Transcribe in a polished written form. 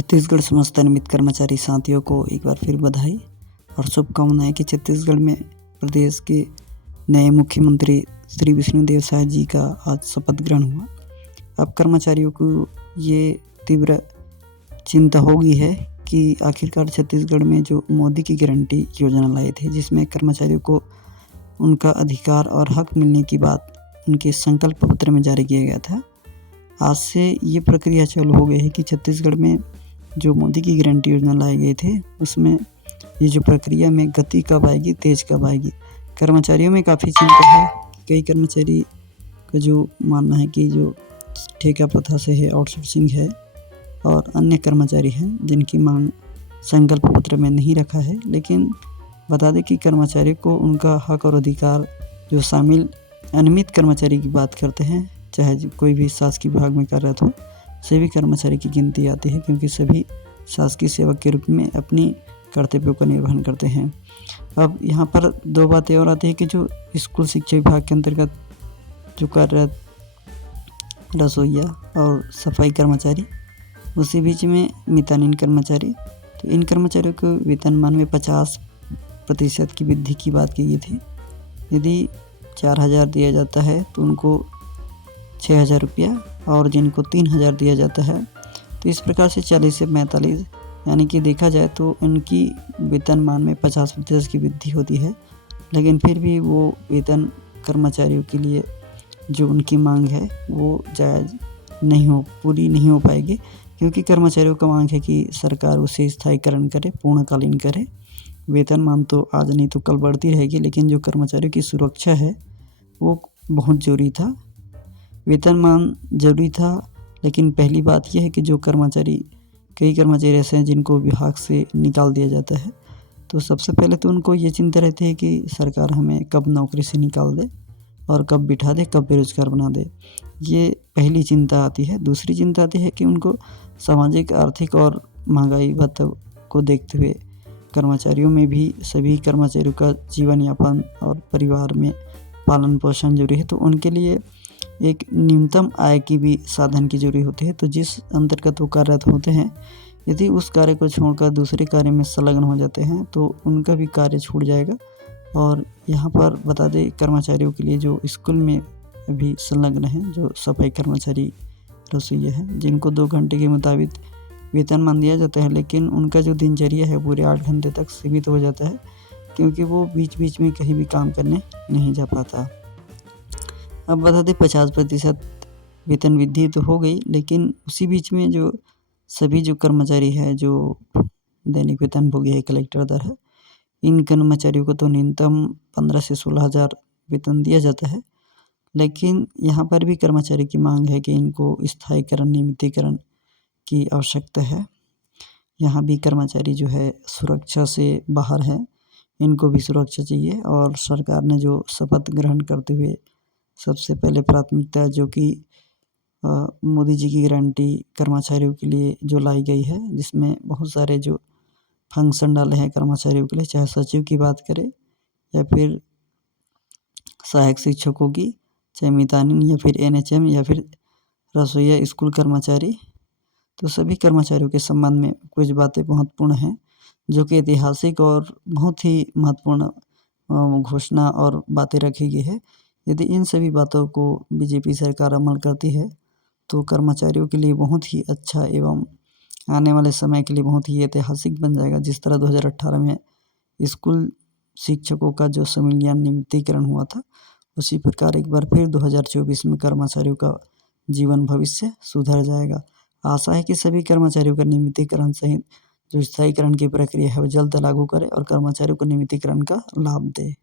छत्तीसगढ़ समस्त नियमित कर्मचारी साथियों को एक बार फिर बधाई और शुभकामनाएं कि छत्तीसगढ़ में प्रदेश के नए मुख्यमंत्री श्री विष्णुदेव साय जी का आज शपथ ग्रहण हुआ। अब कर्मचारियों को ये तीव्र चिंता हो गई है कि आखिरकार छत्तीसगढ़ में जो मोदी की गारंटी योजना लाए थे, जिसमें कर्मचारियों को उनका अधिकार और हक मिलने की बात उनके संकल्प पत्र में जारी किया गया था, आज से ये प्रक्रिया चालू हो गई है कि छत्तीसगढ़ में जो मोदी की गारंटी योजना लाए गए थे, उसमें ये जो प्रक्रिया में गति कब आएगी, तेज कब आएगी। कर्मचारियों में काफ़ी चिंता है। कई कर्मचारी का जो मानना है कि जो ठेका प्रथा से है, आउटसोर्सिंग है, और अन्य कर्मचारी हैं जिनकी मांग संकल्प पत्र में नहीं रखा है। लेकिन बता दें कि कर्मचारी को उनका हक और अधिकार जो शामिल अनियमित कर्मचारी की बात करते हैं, चाहे कोई भी शासकीय विभाग में कार्यरत हो, सभी कर्मचारी की गिनती आती है, क्योंकि सभी शासकीय सेवक के रूप में अपनी कर्तव्यों का निर्वहन करते हैं। अब यहाँ पर दो बातें और आती है कि जो स्कूल शिक्षा विभाग के अंतर्गत जो कार्यरत रसोइया और सफाई कर्मचारी, उसी बीच में मितानिन कर्मचारी, तो इन कर्मचारियों को वेतनमान में 50% की वृद्धि की बात की गई थी। यदि 4,000 दिया जाता है तो उनको 6,000 रुपया, और जिनको 3,000 दिया जाता है तो इस प्रकार से 40 से 45, यानी कि देखा जाए तो इनकी वेतनमान में 50% की वृद्धि होती है। लेकिन फिर भी वो वेतन कर्मचारियों के लिए जो उनकी मांग है वो जायज़ पूरी नहीं हो पाएगी, क्योंकि कर्मचारियों का मांग है कि सरकार उसे स्थायीकरण करे, पूर्णकालीन करे। वेतनमान तो आज नहीं तो कल बढ़ती रहेगी, लेकिन जो कर्मचारियों की सुरक्षा है वो बहुत ज़रूरी था। वेतनमान ज़रूरी था, लेकिन पहली बात यह है कि जो कई कर्मचारी ऐसे हैं जिनको विभाग से निकाल दिया जाता है, तो सबसे पहले तो उनको ये चिंता रहती है कि सरकार हमें कब नौकरी से निकाल दे और कब बिठा दे, कब बेरोजगार बना दे। ये पहली चिंता आती है। दूसरी चिंता आती है कि उनको सामाजिक, आर्थिक और महंगाई भत्ता को देखते हुए कर्मचारियों में भी सभी कर्मचारियों का जीवन यापन और परिवार में पालन पोषण जरूरी है, तो उनके लिए एक न्यूनतम आय की भी साधन की जरूरी होती है। तो जिस अंतर्गत वो कार्यरत होते हैं, यदि उस कार्य को छोड़कर दूसरे कार्य में संलग्न हो जाते हैं तो उनका भी कार्य छूट जाएगा। और यहाँ पर बता दें, कर्मचारियों के लिए जो स्कूल में भी संलग्न हैं, जो सफाई कर्मचारी, रसोइया हैं, जिनको 2 घंटे के मुताबिक वेतनमान दिया जाता है, लेकिन उनका जो दिनचर्या है पूरे 8 घंटे तक सीमित हो जाता है, क्योंकि वो बीच बीच में कहीं भी काम करने नहीं जा पाता। अब बता दें 50% वेतन वृद्धि तो हो गई, लेकिन उसी बीच में जो सभी जो कर्मचारी है जो दैनिक वेतनभोगी है, कलेक्टर दर है, इन कर्मचारियों को तो न्यूनतम 15 से 16,000 वेतन दिया जाता है। लेकिन यहाँ पर भी कर्मचारी की मांग है कि इनको स्थायीकरण, नियमितीकरण की आवश्यकता है। यहाँ भी कर्मचारी जो है सुरक्षा से बाहर है, इनको भी सुरक्षा चाहिए। और सरकार ने जो शपथ ग्रहण करते हुए सबसे पहले प्राथमिकता जो कि मोदी जी की गारंटी कर्मचारियों के लिए जो लाई गई है, जिसमें बहुत सारे जो फंक्शन डाले हैं कर्मचारियों के लिए, चाहे सचिव की बात करें या फिर सहायक शिक्षकों की, चाहे मितानिन या फिर एनएचएम या फिर रसोइया स्कूल कर्मचारी, तो सभी कर्मचारियों के संबंध में कुछ बातें महत्वपूर्ण हैं, जो कि ऐतिहासिक और बहुत ही महत्वपूर्ण घोषणा और बातें रखी गई है। यदि इन सभी बातों को बीजेपी सरकार अमल करती है तो कर्मचारियों के लिए बहुत ही अच्छा एवं आने वाले समय के लिए बहुत ही ऐतिहासिक बन जाएगा। जिस तरह 2018 में स्कूल शिक्षकों का जो संविलियन नियमितीकरण हुआ था, उसी प्रकार एक बार फिर 2024 में कर्मचारियों का जीवन भविष्य सुधर जाएगा। आशा है कि सभी कर्मचारियों का नियमितीकरण सहित जो स्थायीकरण की प्रक्रिया है वो जल्द लागू करें और कर्मचारियों को नियमितीकरण का लाभ दे।